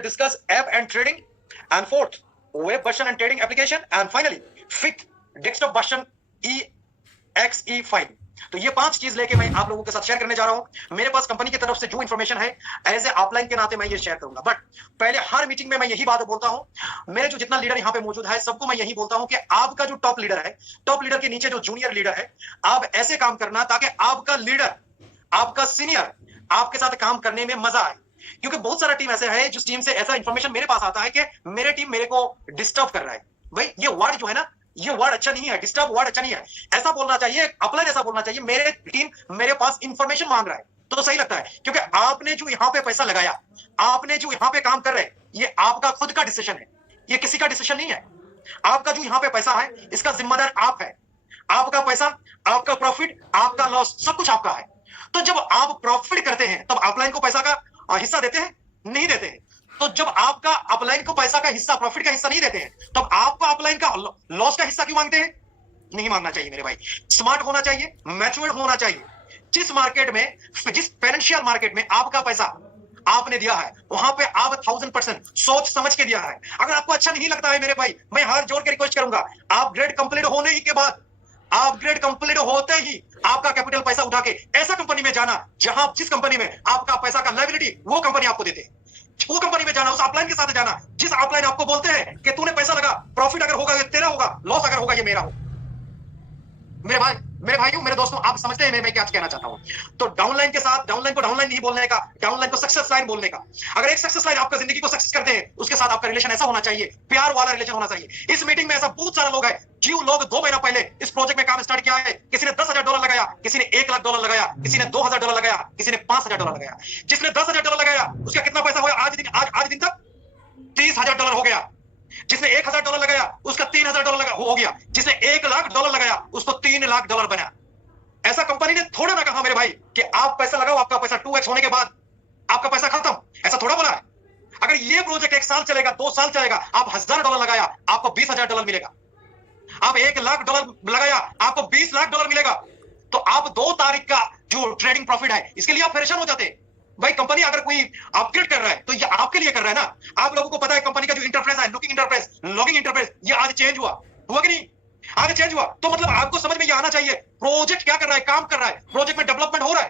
discuss app and trading, and fourth, web version and trading application, and finally, fifth, desktop version exe5। तो ये 5 चीज लेके मैं आप लोगों के साथ शेयर करने जा रहा हूं। मेरे पास कंपनी की तरफ से जो इंफॉर्मेशन है एज ए ऑफलाइन के नाते मैं ये शेयर करूंगा। बट पहले हर मीटिंग में मैं यही बात बोलता हूं, मेरे जो जितना लीडर यहाँ पे मौजूद है सबको मैं यही बोलता हूं कि आपका जो टॉप लीडर है, टॉप लीडर के नीचे जो जूनियर लीडर है, आप ऐसे काम करना ताकि आपका लीडर, आपका सीनियर आपके साथ काम करने में मजा आए। क्योंकि बहुत सारा टीम ऐसे है जिस टीम से ऐसा इंफॉर्मेशन मेरे पास आता है कि मेरे टीम मेरे को डिस्टर्ब कर रहा है। भाई ये वर्ड जो है ना, ये वर्ड अच्छा नहीं है, डिस्टर्ब वर्ड अच्छा नहीं है। ऐसा बोलना चाहिए, अपलाइन ऐसा बोलना चाहिए, मेरे टीम मेरे पास इंफॉर्मेशन मांग रहा है तो सही लगता है। क्योंकि आपने जो यहाँ पे पैसा लगाया, आपने जो यहाँ पे काम कर रहे हैं, ये आपका खुद का डिसीजन है, ये किसी का डिसीजन नहीं है। आपका जो यहाँ पे पैसा है इसका जिम्मेदार आप है। आपका पैसा, आपका प्रॉफिट, आपका लॉस, सब कुछ आपका है। तो जब आप प्रॉफिट करते हैं तब अपलाइन को पैसा का हिस्सा देते हैं? नहीं देते हैं। तो जब आपका अपलाइन को पैसा का हिस्सा, प्रॉफिट का हिस्सा नहीं देते हैं, तब आपको अपलाइन का लॉस का हिस्सा क्यों मांगते हैं? नहीं मांगना चाहिए मेरे भाई। स्मार्ट होना चाहिए, मैच्योर्ड होना चाहिए। जिस मार्केट में, जिस फाइनेंशियल मार्केट में आपका पैसा आपने दिया है, वहां पे आप 1000% सोच समझ के दिया है। अगर आपको अच्छा नहीं लगता है मेरे भाई, मैं हाथ जोड़ के रिक्वेस्ट करूंगा, अपग्रेड कंप्लीट होने ही के बाद, अपग्रेड कंप्लीट होते ही आपका कैपिटल पैसा उठा के ऐसा कंपनी में जाना जहां, जिस कंपनी में आपका पैसा का लायबिलिटी वो कंपनी आपको देते, वो कंपनी में जाना, उस अपलाइन के साथ जाना जिस अपलाइन आपको बोलते हैं कि तूने पैसा लगा, प्रॉफिट अगर होगा ये तेरा होगा, लॉस अगर होगा ये मेरा हो। मेरे भाइयों, मेरे दोस्तों, आप समझते हैं मैं क्या कहना चाहता हूं। तो डाउनलाइन के साथ, डाउनलाइन को डाउनलाइन नहीं बोलने का, डाउनलाइन को सक्सेस लाइन बोलने का। अगर एक सक्सेस लाइन आपका जिंदगी को सक्सेस करते हैं, उसके साथ आपका रिलेशन ऐसा होना चाहिए, प्यार वाला रिलेशन होना चाहिए। इस मीटिंग में ऐसा बहुत सारा लोग है जो लोग 2 महीना पहले इस प्रोजेक्ट में काम स्टार्ट किया है। किसी ने $10,000 लगाया, किसी ने $1,00,000 लगाया, किसी ने $2,000 लगाया, किसी ने $5,000 लगाया। जिसने $10,000 लगाया उसका कितना पैसा हुआ आज दिन तक? $30,000 हो गया। जिसने $1,000 लगाया उसका $3,000 हो गया। जिसने $1,00,000 लगाया उसको $3,00,000 बना। ऐसा कंपनी ने थोड़ा ना कहा मेरे भाई कि आप पैसा लगाओ, आपका पैसा 2x होने के बाद आपका पैसा खत्म, ऐसा थोड़ा बोला है। अगर ये प्रोजेक्ट 1 साल चलेगा, 2 साल चलेगा, आप $1,000 लगाया आपको $20,000 मिलेगा। आप $1,00,000 लगाया आपको $20,00,000 मिलेगा। तो आप 2 तारीख का जो ट्रेडिंग प्रॉफिट है इसके लिए आप परेशान हो जाते। भाई कंपनी अगर कोई अपग्रेड कर रहा है तो ये आपके लिए कर रहा है ना। आप लोगों को पता है कंपनी का जो इंटरफेस है, लुकिंग इंटरफेस, लॉगिंग इंटरफेस, ये आज चेंज हुआ कि नहीं? आज चेंज हुआ तो मतलब आपको समझ में ये आना चाहिए प्रोजेक्ट क्या कर रहा है, काम कर रहा है, प्रोजेक्ट में डेवलपमेंट हो रहा है,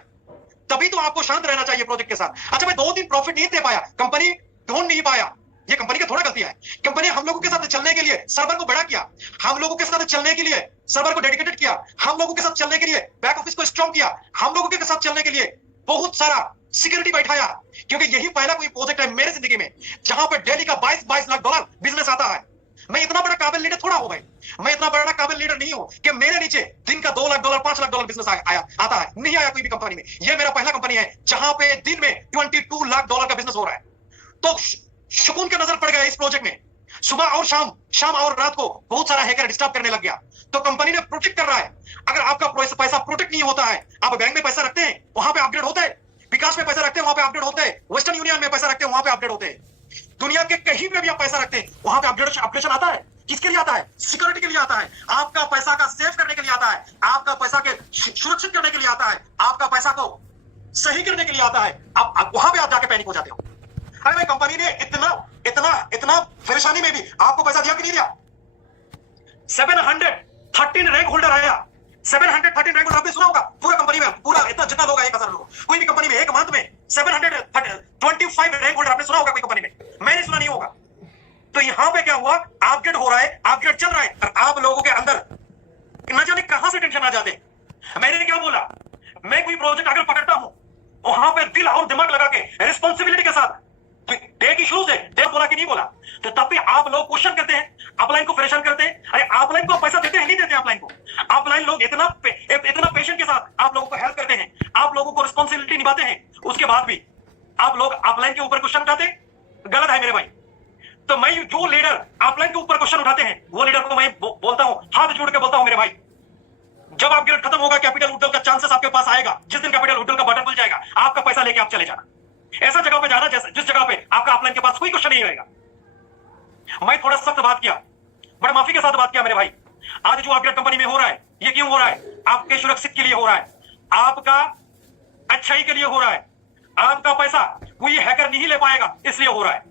तभी तो आपको शांत रहना चाहिए प्रोजेक्ट के साथ। अच्छा भाई 2 दिन प्रॉफिट नहीं दे पाया, कंपनी ढूंढ नहीं पाया, ये कंपनी का थोड़ा गलती है। कंपनी हम लोगों के साथ चलने के लिए सर्वर को बड़ा किया, हम लोगों के साथ चलने के लिए सर्वर को डेडिकेटेड किया, हम लोगों के साथ चलने के लिए बैक ऑफिस को स्ट्रॉन्ग किया, हम लोगों के साथ चलने के लिए बहुत सारा सिक्योरिटी बैठाया। क्योंकि यही पहला कोई प्रोजेक्ट है मेरे जिंदगी में जहां पर डेली का $22 लाख बिजनेस आता है। मैं इतना बड़ा काबिल लीडर थोड़ा हूं भाई, मैं इतना बड़ा काबिल लीडर नहीं हूं कि मेरे नीचे दिन का $2 लाख, $5 लाख बिजनेस आता है। नहीं आया कोई भी कंपनी में। यह मेरा पहला कंपनी है जहां पे दिन में $22 लाख का बिजनेस हो रहा है। तो सुकून की नजर पड़ गया इस प्रोजेक्ट में। सुबह और शाम और रात को बहुत सारा हैकर डिस्टर्ब करने लग गया। तो कंपनी ने प्रोटेक्ट कर रहा है। अगर आपका पैसा प्रोटेक्ट नहीं होता है, आप बैंक में पैसा रखते हैं वहां पे अपडेट होता है, विकास में पैसा रखते हैं वहां पे अपडेट होते हैं, वेस्टर्न यूनियन में पैसा रखते हैं वहां पे अपडेट होते हैं, दुनिया के कहीं पे भी आप पैसा रखते हैं वहां पे अपडेशन आता है। किसके लिए आता है? सिक्योरिटी के लिए आता है। आपका पैसा का सेव करने के लिए आता है, आपका पैसा के सुरक्षित करने के लिए आता है, आपका पैसा को सही करने के लिए आता है। आप वहां पे आप जाके पैनिक हो जाते हो। अरे भाई कंपनी ने इतना परेशानी में भी आपको पैसा दिया कि नहीं दिया? 713 रैंक होल्डर आया, 713 रैंक होल्डर आपने सुना होगा पूरा कंपनी में, पूरा इतना जितना लोग 1,000 लोग, कोई भी कंपनी में एक मंथ में 725 रैंक होल्डर आपने सुना होगा कोई कंपनी में? मैंने सुना नहीं होगा। तो यहां पे क्या हुआ? अपग्रेड हो रहा है, अपग्रेड चल रहा है, और आप लोगों के अंदर न जाने कहां से टेंशन आ जाते हैं। मैंने क्या बोला, मैं कोई प्रोजेक्ट अगर पकड़ता हूं वहां पे दिल और दिमाग लगा के रिस्पॉन्सिबिलिटी के साथ, डे की शुरू से डे बोला कि नहीं बोला, तो तब भी आप लोग क्वेश्चन करते हैं, अपलाइन को परेशान करते हैं। अरे अपलाइन को पैसा देते हैं नहीं देते? अपलाइन को, अपलाइन लोग इतना पेशेंट के साथ आप लोगों को हेल्प करते हैं, आप लोगों को रिस्पॉन्सिबिलिटी निभाते हैं, उसके बाद भी आप लोग अपलाइन के ऊपर क्वेश्चन उठाते, गलत है मेरे भाई। तो मैं जो लीडर अपलाइन के ऊपर क्वेश्चन उठाते हैं वो लीडर को मैं बोलता हूं, हाथ जोड़ के बोलता हूं मेरे भाई, जब अपग्रेड खत्म होगा कैपिटल विड्रॉल का चांसेस आपके पास आएगा। जिस दिन कैपिटल विड्रॉल का बटन खुल जाएगा आपका पैसा लेके आप चले जाना। ऐसा जगह पे जाना जिस जगह पे आपका अपलाइन के पास कोई क्वेश्चन नहीं रहेगा। मैं थोड़ा सख्त बात किया, बड़े माफी के साथ बात किया मेरे भाई। आज जो अपग्रेड कंपनी में हो रहा है ये क्यों हो रहा है? आपके सुरक्षित के लिए हो रहा है, आपका अच्छाई के लिए हो रहा है। आपका पैसा कोई हैकर नहीं ले पाएगा इसलिए हो रहा है।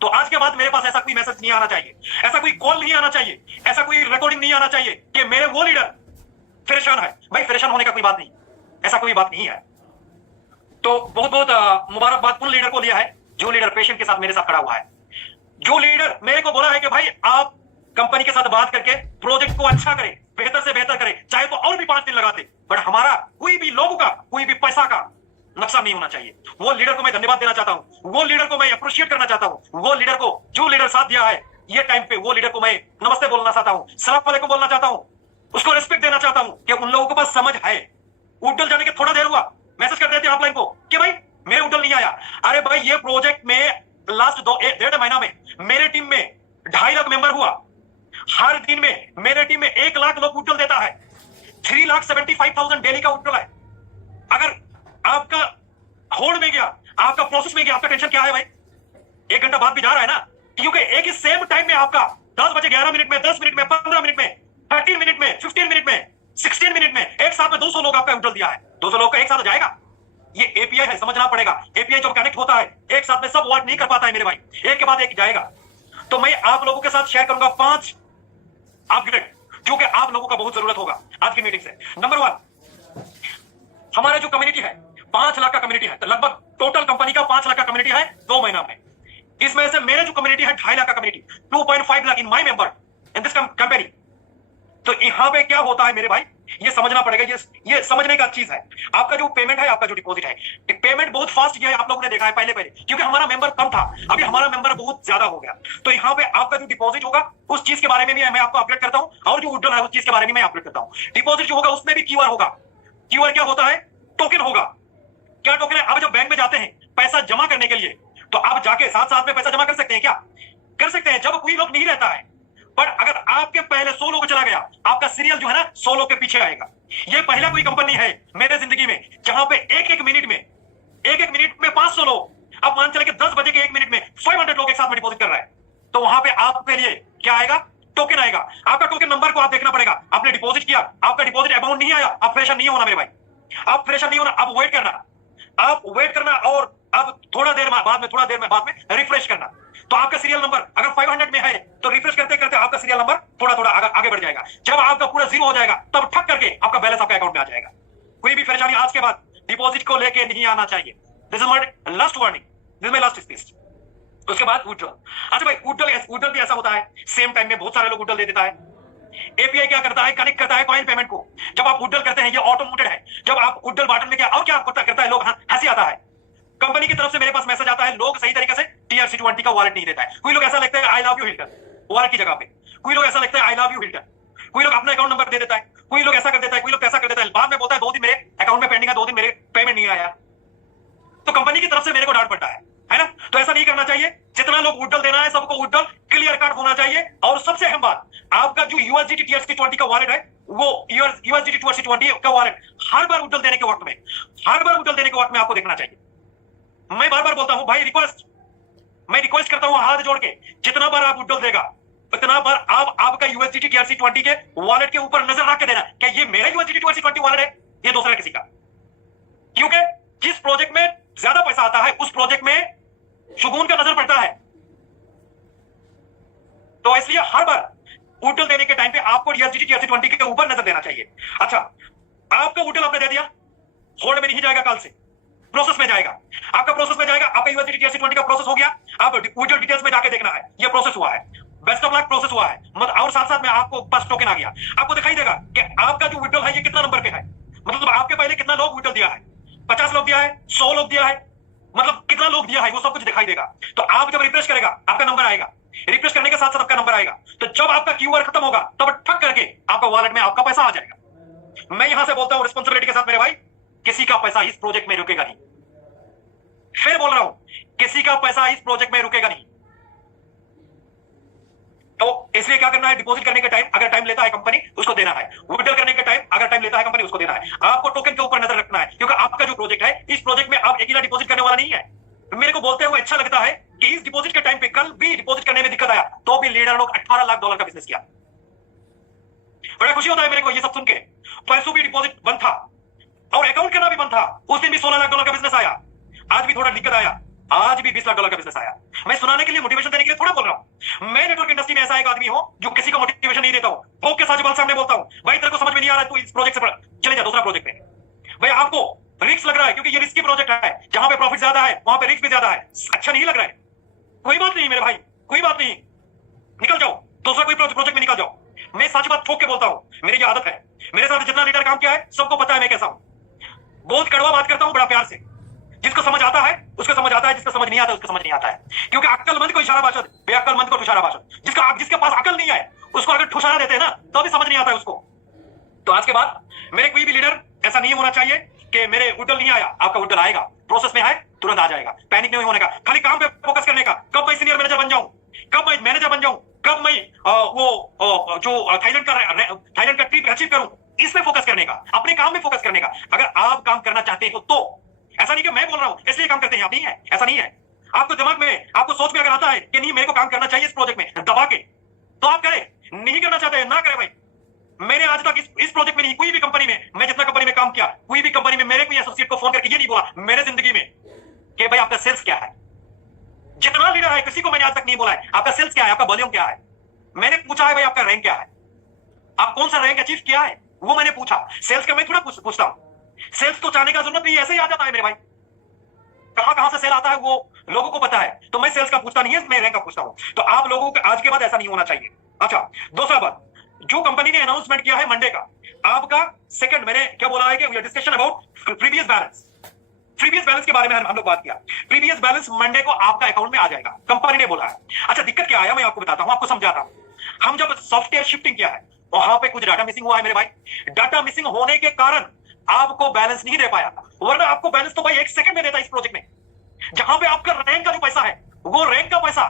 तो आज के बाद मेरे पास ऐसा कोई मैसेज नहीं आना चाहिए, ऐसा कोई कॉल नहीं आना चाहिए, ऐसा कोई रिकॉर्डिंग नहीं आना चाहिए कि मेरे वो लीडर परेशान है। भाई परेशान होने का कोई बात नहीं, ऐसा कोई बात नहीं है। तो बहुत बहुत मुबारकबाद उन लीडर को लिया है जो लीडर पेशेंट के साथ मेरे साथ खड़ा हुआ है, जो लीडर मेरे को बोला है कि भाई आप कंपनी के साथ बात करके प्रोजेक्ट को अच्छा करें, बेहतर से बेहतर करें, चाहे तो और भी 5 दिन लगा दे, बट हमारा कोई भी लोगों का कोई भी पैसा का नुकसान नहीं होना चाहिए। वो लीडर को मैं धन्यवाद देना चाहता हूं, वो लीडर को मैं अप्रिशिएट करना चाहता हूं, वो लीडर को जो लीडर साथ दिया है ये टाइम पे, वो लीडर को मैं नमस्ते बोलना चाहता हूं, सलाम वालेकुम बोलना चाहता हूं, उसको रिस्पेक्ट देना चाहता हूं कि उन लोगों के पास समझ है। उड्डल जाने के थोड़ा देर हुआ मैसेज कर देते ऑफलाइन को कि भाई मेरे उड्डल नहीं आया। अरे भाई ये प्रोजेक्ट में लास्ट 1.5 महीना में मेरे टीम में 2.5 लाख मेंबर हुआ, हर दिन में मेरे टीम में 1 लाख लोग उड्डल देता है, 3,75,000 डेली का उड्डल है। अगर आपका होल्ड में गया, आपका प्रोसेस में गया, आपका टेंशन क्या है भाई? 1 घंटा बाद भी जा रहा है ना, क्योंकि एक ही सेम टाइम में आपका 10 बजे 11 मिनट में, 10 मिनट में, 15 मिनट में, 13 मिनट में, 15 मिनट में, 16 मिनट में, एक साथ में 200 लोग आपका उड्डल दिया है। 200 लोग का एक साथ जाएगा, ये एपीआई है, समझना पड़ेगा। एपीआई जब कनेक्ट होता है एक साथ में सब वर्क नहीं कर पाता है मेरे भाई, एक के बाद एक जाएगा। तो मैं आप लोगों के साथ शेयर करूंगा 5 अपग्रेड जो कि आप लोगों का बहुत जरूरत होगा आज की मीटिंग से। नंबर 1, हमारा जो कम्युनिटी है 5 लाख का कम्युनिटी है, तो लगभग टोटल कंपनी का 5 लाख का कम्युनिटी है 2 महीना में। इसमें से मेरे जो कम्युनिटी है 2.5 लाख का community, 2.5 lakh in my member in this company. तो यहां पे क्या होता है मेरे भाई, ये समझना पड़ेगा, ये समझने का चीज है। आपका जो पेमेंट है, आपका जो डिपॉजिट है, पेमेंट बहुत फास्ट किया है आप लोगों ने देखा है पहले क्योंकि हमारा मेंबर कम था, अभी हमारा मेंबर बहुत ज्यादा हो गया। तो यहाँ पे आपका जो डिपॉजिट होगा उस चीज के बारे में भी मैं आपको अपडेट करता हूं, और जो उड्डल है उस चीज के बारे में मैं अपडेट करता हूं। डिपॉजिट जो होगा उसमें भी क्यूआर होगा। क्यूआर क्या होता है? टोकन होगा। क्या टोकन है? अब जब बैंक में जाते हैं पैसा जमा करने के लिए, तो आप जाके साथ में पैसा जमा कर सकते हैं। क्या कर सकते हैं? जब कोई लोग नहीं रहता है, पर अगर आपके पहले 100 लोग चला गया, आपका सीरियल जो है ना 100 लोग के पीछे आएगा। ये पहला कोई कंपनी है मेरे जिंदगी में जहां पे एक मिनट में 500 लोग, अब मान चले कि 10 बजे के 1 मिनट में 500 लोग एक साथ में डिपॉजिट कर रहा है। तो वहां पे आपके लिए क्या आएगा? टोकन आएगा। आपका टोकन नंबर को आप देखना पड़ेगा। आपने डिपॉजिट किया, आपका डिपॉजिट अमाउंट नहीं आया, आप परेशान नहीं होना मेरे भाई, आप परेशान नहीं होना। आप वेट करना और अब थोड़ा देर बाद में रिफ्रेश करना। तो आपका सीरियल नंबर अगर 500 में है तो रिफ्रेश करते करते आपका सीरियल नंबर थोड़ा आगे बढ़ जाएगा। जब आपका पूरा 0 हो जाएगा तब ठक करके आपका बैलेंस आपके अकाउंट में आ जाएगा। कोई भी परेशानी आज के बाद डिपॉजिट को लेके नहीं आना चाहिए। This is my last warning, this is my last speech. उसके बाद उड्डल। अच्छा भाई, उड्डल भी ऐसा होता है, सेम टाइम में बहुत सारे लोग उड्डल दे देता है। एपीआई क्या करता है? कनेक्ट करता है कॉइन पेमेंट को। जब आप उड्डल करते हैं, ये ऑटोमेटेड है। जब आप उड्डल बटन में क्या करता है, लोग हंसी आता है। कंपनी की तरफ से मेरे पास मैसेज आता है, लोग सही तरीके से TRC20 का वॉलेट नहीं देता है। कोई लोग ऐसा लगता है I love you Hilton wallet की जगह पे, कोई लोग ऐसा लगता है आई लव यू हिल्टन, कोई लोग अपना अकाउंट नंबर दे देता है, कोई लोग ऐसा कर देता है, कोई लोग ऐसा कर देता है, बाद में बोलता है 2 दिन मेरे अकाउंट में पेंडिंग है, 2 दिन मेरे पेमेंट नहीं आया। तो कंपनी की तरफ से मेरे को डांट पड़ता है ना? तो ऐसा नहीं करना चाहिए। जितना लोग उड्डल देना है सबको उड्डल क्लियर कट होना चाहिए। और सबसे अहम बात, आपका जो USDT TRC20 का वॉलेट है, वो USDT TRC20 का वॉलेट हर बार उड्डल देने के वक्त में आपको देखना चाहिए। मैं बार बोलता हूं भाई, मैं रिक्वेस्ट करता हूं हाथ जोड़ के, जितना बार आप उड्डल देगा उतना बार आप आपका USDT TRC20 के वॉलेट के ऊपर नजर रख के देना क्या ये मेरा USDT TRC20 वॉलेट है, ये दूसरा किसी का। क्योंकि जिस प्रोजेक्ट में ज्यादा पैसा आता है उस प्रोजेक्ट में शुगुन का नजर पड़ता है। तो इसलिए हर बार उड्डल देने के टाइम पे आपको USDT TRC20 के ऊपर नजर देना चाहिए। अच्छा, आपका उड्डल आपने दे दिया, होल्ड में नहीं जाएगा, कल से प्रोसेस में जाएगा। आपका प्रोसेस में जाएगा, आपका USDT TRC20 का प्रोसेस हो गया। आप उड्डल डिटेल्स में जाके देखना है, ये प्रोसेस हुआ है, बेस्ट ऑफ लक प्रोसेस हुआ है। और साथ में आपको पास टोकन आ गया, आपको दिखाई देगा कि आपका जो उड्डल है ये कितना नंबर पे है, मतलब आपके पहले कितना लोग उड्डल दिया है, 50 लोग दिया है, 100 लोग दिया है, मतलब कितना लोग दिया है वो सब कुछ दिखाई देगा। तो आप जब रिफ्रेश करेगा आपका नंबर आएगा, रिफ्रेश करने के साथ साथ आपका नंबर आएगा। तो जब आपका क्यूआर खत्म होगा तब ठक करके आपका वॉलेट में आपका पैसा आ जाएगा। मैं यहां से बोलता हूं रिस्पांसिबिलिटी के साथ मेरे भाई, किसी का पैसा इस प्रोजेक्ट में रुकेगा नहीं। फिर बोल रहा हूं, किसी का पैसा इस प्रोजेक्ट में रुकेगा नहीं। तो इसलिए क्या करना है, डिपॉजिट करने के टाइम अगर टाइम लेता है कंपनी उसको देना है, विड्रॉल करने के टाइम अगर टाइम लेता है कंपनी उसको देना है। आपको टोकन के ऊपर नजर रखना है, क्योंकि आपका जो प्रोजेक्ट है इस प्रोजेक्ट में आप अकेला डिपॉजिट करने वाला नहीं है। मेरे को बोलते हुए अच्छा लगता है कि इस डिपॉजिट के टाइम पे कल भी डिपॉजिट करने में दिक्कत आया तो भी लीडर लोग $18 लाख का बिजनेस किया। बड़ा खुशी होता है मेरे को ये सब सुन के। पैसों भी डिपॉजिट बंद था और अकाउंट करना भी बंद था, उस दिन भी $16 लाख का बिजनेस आया। आज भी थोड़ा दिक्कत आया, आज भी $20 लाख का बिजनेस आया। मैं सुनाने के लिए, मोटिवेशन देने के लिए थोड़ा बोल रहा हूं। मैं नेटवर्क इंडस्ट्री में ऐसा एक आदमी हूं जो किसी को मोटिवेशन नहीं देता हूं, भोग के साथ सामने बोलता हूं, भाई तेरे को समझ में नहीं आ रहा है, तू इस प्रोजेक्ट से चले जा दूसरा प्रोजेक्ट में। भाई आपको रिस्क लग रहा है क्योंकि ये रिस्की प्रोजेक्ट है, जहां पे प्रॉफिट ज्यादा है वहां पे रिस्क भी ज्यादा है, अच्छा नहीं लग रहा है, कोई बात नहीं मेरे भाई, कोई बात नहीं, निकल जाओ, दूसरा कोई प्रोजेक्ट में निकल जाओ। मैं सच बात ठोक के बोलता हूं, मेरी ये आदत है, मेरे साथ जितना लीडर काम किया है सबको पता है मैं कैसा हूं। बहुत कड़वा बात करता हूं बड़ा प्यार से, जिसको समझ आता है उसको समझ आता है, जिसको समझ नहीं आता उसको समझ नहीं आता है। क्योंकि अक्लमंद को इशारा भाषण, बेअक्लमंद को ठुशारा भाषण। जिसके पास अकल नहीं है उसको अगर ठुशारा देते हैं ना तो भी समझ नहीं आता है उसको। तो आज के बाद मेरे कोई भी लीडर ऐसा नहीं होना चाहिए कि मेरे उड्डल नहीं आया, आपका उड्डल आएगा, प्रोसेस में है तुरंत आ जाएगा। पैनिक नहीं होने का, खाली काम पे फोकस करने का, कब मैं सीनियर मैनेजर बन जाऊं, कब मैं मैनेजर बन जाऊं, कब मैं जो थाईलैंड का ट्रिप अचीव करूं, इस पे फोकस करने का, अपने काम में फोकस करने का। अगर आप काम करना चाहते हो तो, ऐसा नहीं कि मैं बोल रहा हूं इसलिए काम करते हैं आप, नहीं है, ऐसा नहीं है। आपको दिमाग में, आपको सोच में अगर आता है कि नहीं मेरे को काम करना चाहिए इस प्रोजेक्ट में दबा के, तो आप करें। नहीं करना चाहते ना करें भाई। मैंने आज तक इस प्रोजेक्ट में नहीं, कोई भी कंपनी में, मैं जितना कंपनी में काम किया, कोई भी कंपनी में मेरे कोई एसोसिएट को फोन करके ये नहीं बोला मेरे जिंदगी में कि भाई आपका सेल्स क्या है। जितना लीडर है किसी को मैंने आज तक नहीं बोला है आपका सेल्स क्या है, आपका वॉल्यूम क्या है। मैंने पूछा है भाई आपका रैंक क्या है, आप कौन सा रैंक अचीव किया है, वो मैंने पूछा। सेल्स का मैं थोड़ा पूछता हूं, सेल्स तो चाहने का जरूरत नहीं, ऐसे ही आ जाता है मेरे भाई। कहां से सेल आता है वो लोगों को पता है, तो मैं सेल्स का पूछता नहीं है, मैं रैंक का पूछता हूं। तो आप लोगों को आज के बाद ऐसा नहीं होना चाहिए। अच्छा, दूसरा बात, जो कंपनी ने अनाउंसमेंट किया है मंडे का, आपका सेकंड, मैंने क्या बोला है कि discussion about previous balance. Previous balance के बारे में हम लोग बात किया। प्रीवियस बैलेंस मंडे को आपका अकाउंट में आ जाएगा, कंपनी ने बोला है। अच्छा, दिक्कत क्या आया मैं आपको बताता हूं, आपको समझाता हूं। हम जब सॉफ्टवेयर शिफ्टिंग किया है वहां पे कुछ डाटा मिसिंग हुआ है मेरे भाई। डाटा मिसिंग होने के कारण आपको बैलेंस नहीं दे पाया था, वरना आपको बैलेंस तो भाई 1 सेकंड में देता इस प्रोजेक्ट में। जहां पे आपका रैंक का जो पैसा है, वो रैंक का पैसा,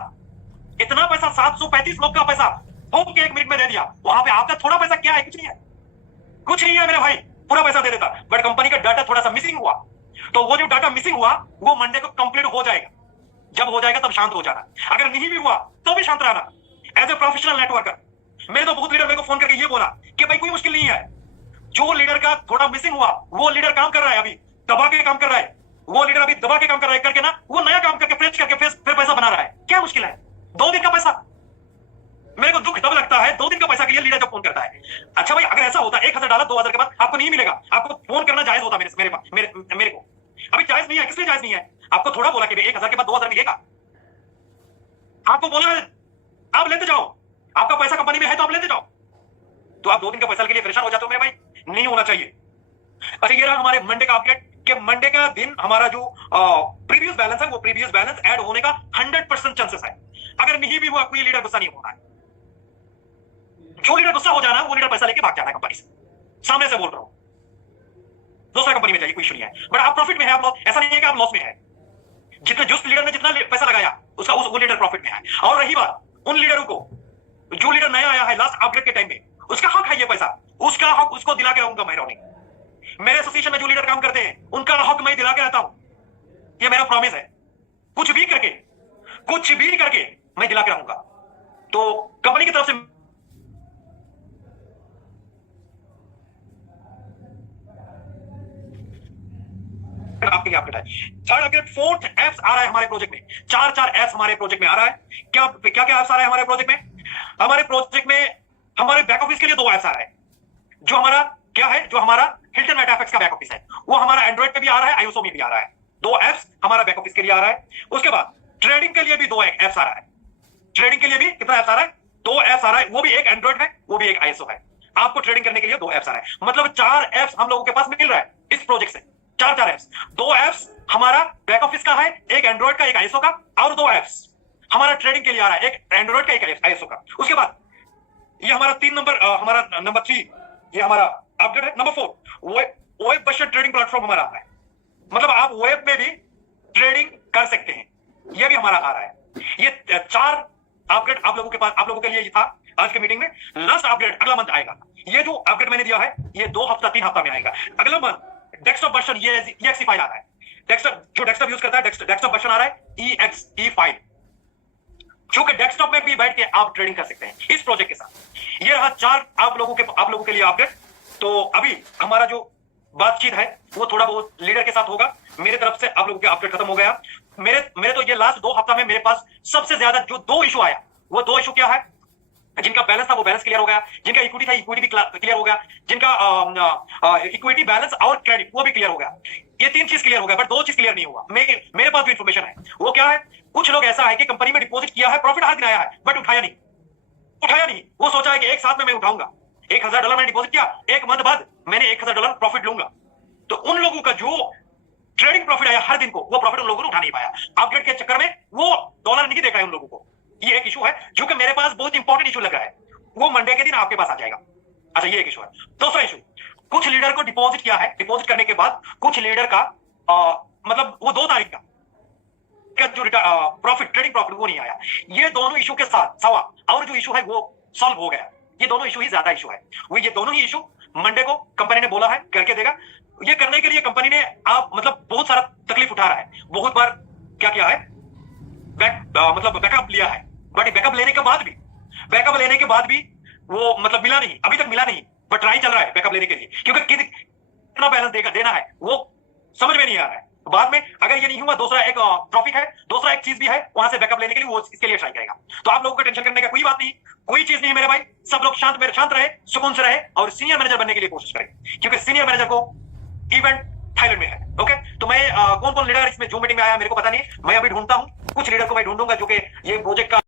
इतना पैसा 735 लोग का पैसा होम के 1 मिनट में दे दिया। वहां पे आपका थोड़ा पैसा क्या है, कुछ नहीं है, कुछ नहीं है मेरे भाई, पूरा पैसा दे देता। बट कंपनी का डाटा थोड़ा सा मिसिंग हुआ, तो वो जो डाटा मिसिंग हुआ वो मंडे को कंप्लीट हो जाएगा। जब हो जाएगा तब शांत हो जाना, अगर नहीं भी हुआ तो भी शांत रहना। एज ए प्रोफेशनल नेटवर्कर मेरे तो बहुत लीडर मेरे को फोन करके ये बोला कि भाई कोई मुश्किल नहीं है, जो लीडर का थोड़ा मिसिंग हुआ वो लीडर काम कर रहा है, अभी दबा के काम कर रहा है, वो लीडर अभी दबा के काम कर रहा है, करके ना वो नया काम करके फ्रेश करके फिर पैसा बना रहा है। क्या मुश्किल है, 2 दिन का पैसा। मेरे को दुख तब लगता है 2 दिन का पैसा के लिए लीडर जब फोन करता है। अच्छा भाई, अगर ऐसा होता 1000 डाला 2000 के बाद आपको नहीं मिलेगा, आपको फोन करना जायज होता मेरे को। अभी जायज नहीं है, किसलिए जायज नहीं है, आपको थोड़ा बोला कि 1000 के बाद 2000 मिलेगा, आपको बोला आप लेते जाओ, आपका पैसा कंपनी में है तो आप लेते जाओ, तो आप 2 दिन का पैसा के लिए परेशान हो जाते हो मेरे भाई, नहीं होना चाहिए। अच्छा, ये रहा हमारे मंडे का अपडेट कि मंडे का दिन हमारा जो प्रीवियस बैलेंस है, वो प्रीवियस बैलेंस ऐड होने का 100% चांसेस है। अगर नहीं भी हुआ, कोई लीडर गुस्सा नहीं होना है। जो लीडर गुस्सा हो जाना वो लीडर पैसा लेके भाग जाना है कंपनी से, सामने से बोल रहा हूं। दूसरा कंपनी में जाइए, कोई इशू नहीं है, बट आप प्रॉफिट में है, आप ऐसा नहीं है कि आप लॉस में है। जिस लीडर ने जितना पैसा लगाया उसका वो लीडर प्रॉफिट में है। और रही बात उन लीडरों को, जो लीडर नया आया है लास्ट अपडेट के टाइम में, उसका हक है ये पैसा, उसका हक उसको दिला के रहूंगा मैं रोनी। मेरे एसोसिएशन में जो लीडर काम करते हैं उनका हक मैं दिला के रहता हूं, ये मेरा प्रॉमिस है। कुछ भी करके मैं दिला के रहूंगा। तो कंपनी की तरफ से आपके लिए अपडेट है। थर्ड अपडेट, 4th एप्स आ रहा है हमारे प्रोजेक्ट में, 4 एप्स हमारे प्रोजेक्ट में आ रहा है। क्या एप्स आ रहा है हमारे प्रोजेक्ट में? हमारे प्रोजेक्ट में हमारे बैक ऑफिस के लिए 2 एप्स आ रहा है। जो हमारा क्या है, जो हमारा हिल्टन मेटाफिक्स का बैक ऑफिस है, वो हमारा एंड्रॉइड पे भी आ रहा है, आईओएस में भी आ रहा है। 2 एप्स हमारा बैक ऑफिस के लिए आ रहा है। उसके बाद ट्रेडिंग के लिए भी 2 एप्स आ रहा है। ट्रेडिंग के लिए भी कितना एप्स आ रहा है? 2 एप्स आ रहा है, वो भी एक एंड्रॉइड है, वो भी एक आईएसओ है। आपको ट्रेडिंग करने के लिए 2 एप्स आ रहा है, मतलब 4 एप्स हम लोगों के पास मिल रहा है इस प्रोजेक्ट से। 4 एप्स, 2 एप्स हमारा बैक ऑफिस का है, एक एंड्रॉइड का, एक आईएसओ का, और 2 एप्स हमारा ट्रेडिंग के लिए आ रहा है, एक एंड्रॉइड का, एक आईएसओ का। उसके बाद ये हमारा 3 नंबर, हमारा नंबर 3 ये हमारा अपडेट है। Number 4 web based trading platform हमारा आ रहा है, मतलब आप वेब में भी ट्रेडिंग कर सकते हैं, ये भी हमारा आ रहा है। ये 4 अपडेट आप लोगों के पास, आप लोगों के लिए ये था आज के मीटिंग में। लास्ट अपडेट अगला मंथ आएगा। ये जो अपडेट मैंने दिया है ये 2 हफ्ता 3 हफ्ता में आएगा। अगला मंथ डेस्कटॉप वर्जन ये EXE फाइल आ रहा है। जो डेस्कटॉप यूज करता है डेस्कटॉप वर्जन आ रहा है EXE फाइल, जो कि डेस्कटॉप में भी बैठ के आप ट्रेडिंग कर सकते हैं इस प्रोजेक्ट के साथ। ये रहा 4 आप लोगों के लिए अपडेट। तो अभी हमारा जो बातचीत है वो थोड़ा बहुत लीडर के साथ होगा, मेरे तरफ से आप लोगों के अपडेट खत्म हो गया। मेरे तो ये लास्ट 2 हफ्ता में मेरे पास सबसे ज्यादा जो 2 इशू आया, वो 2 इशू क्या है? जिनका बैलेंस था वो बैलेंस क्लियर हो गया, जिनका इक्विटी था इक्विटी भी क्लियर हो गया, जिनका इक्विटी बैलेंस और क्रेडिट वो भी क्लियर हो गया। ये 3 चीज क्लियर हो गया, बट 2 चीज क्लियर नहीं हुआ। मेरे पास जो इन्फॉर्मेशन है वो क्या है? कुछ लोग ऐसा है कि कंपनी में डिपॉजिट किया है, प्रॉफिट हर दिन आया है, बट उठाया नहीं। वो सोचा है कि एक साथ में मैं उठाऊंगा। $1000 मैंने डिपॉजिट किया, 1 मंथ बाद मैंने $1000 प्रॉफिट लूंगा। तो उन लोगों का जो ट्रेडिंग प्रॉफिट आया हर दिन को, वो प्रॉफिट उन लोगों ने उठा नहीं पाया। अपग्रेड के चक्कर में वो डॉलर नहीं देख रहा है उन लोगों को। ये एक इशू है जो कि मेरे पास बहुत इंपॉर्टेंट इशू लग रहा है, वो मंडे के दिन आपके पास आ जाएगा। अच्छा, ये एक इशू है। दूसरा इशू, कुछ लीडर को डिपॉजिट किया है, डिपॉजिट करने के बाद कुछ लीडर का मतलब वो 2 तारीख का जो प्रॉफिट, ट्रेडिंग प्रॉफिट वो नहीं आया। ये दोनों इशू के साथ सवा और जो इशू है वो सॉल्व हो गया। ये दोनों इशू ही ज्यादा इशू है। वो ये दोनों ही इशू मंडे को कंपनी ने बोला है करके देगा। ये करने के लिए कंपनी ने आप मतलब बहुत सारा तकलीफ उठा रहा है, बहुत बार क्या किया है, मतलब बैकअप लिया है, बट बैकअप लेने के बाद भी वो मतलब मिला नहीं, अभी तक मिला नहीं, बट ट्राई चल रहा है बैकअप लेने के लिए, क्योंकि कितना बैलेंस देना है वो समझ में नहीं आ रहा है। बाद में अगर ये नहीं हुआ, दूसरा एक टॉपिक है, दूसरा एक चीज भी है, वहां से बैकअप लेने के लिए वो इसके लिए ट्राई करेगा। तो आप लोगों को टेंशन करने का कोई बात नहीं, कोई चीज नहीं है मेरे भाई। सब लोग शांत रहे, सुकून से रहे और सीनियर मैनेजर बनने के लिए कोशिश करें, क्योंकि सीनियर मैनेजर को इवेंट थाईलैंड में है। ओके, तो मैं कौन लीडर इसमें जो मीटिंग में आया मेरे को पता नहीं, मैं अभी ढूंढता हूं। कुछ लीडर को मैं ढूंढूंगा जो कि ये प्रोजेक्ट का